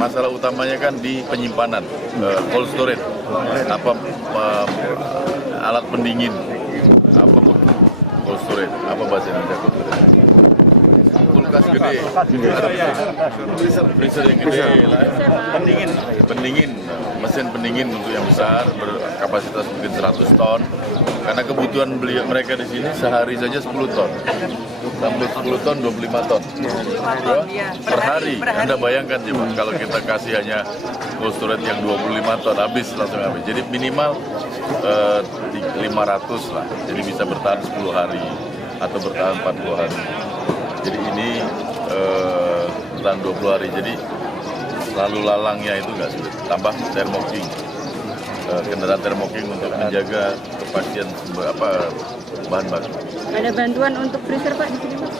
Masalah utamanya kan di penyimpanan, cold storage, alat pendingin, cold storage, apa bahasa Indonesia cold storage? Kulkas gede, freezer yang gede, pendingin, mesin pendingin untuk yang besar berkapasitas mungkin 100 ton. Karena kebutuhan mereka di sini sehari saja 10 ton. Sampai 10 ton, 25 ton. Per hari. Anda bayangkan coba kalau kita kasih hanya cold storage yang 25 ton, langsung habis. Jadi minimal 500 lah. Jadi bisa bertahan 10 hari atau bertahan 40 hari. Jadi ini bertahan 20 hari. Jadi lalu lalangnya itu nggak sulit. Tambah thermoking. Kendaraan thermoking untuk menjaga kepastian bahan baku. Ada bantuan untuk freezer Pak di sini Pak?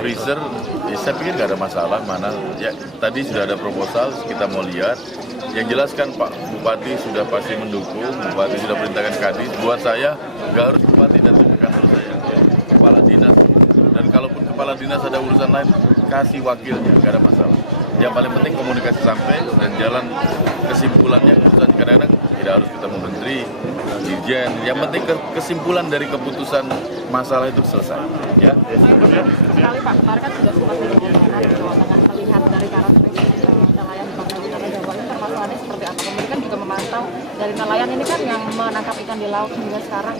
Freezer, ya saya pikir nggak ada masalah mana. Ya tadi sudah ada proposal, kita mau lihat. Yang jelas kan Pak Bupati sudah pasti mendukung, Bupati sudah perintahkan Kadis. Buat saya nggak harus Bupati datang ke kantor saya, Kepala Dinas. Dan kalaupun Kepala Dinas ada urusan lain, kasih wakilnya, nggak ada masalah. Yang paling penting komunikasi sampai dan jalan kesimpulannya. Keputusan kadang-kadang tidak harus ketemu menteri, dirjen. Yang penting kesimpulan dari keputusan masalah itu selesai. Ya. Sekali Pak, kemarin kan sudah sempat di Jawa Tengah melihat dari karakteristik nelayan di Bangka Belitung Jawa ini permasalahannya seperti apa? Kemudian juga memantau dari nelayan ini kan yang menangkap ikan di laut hingga sekarang.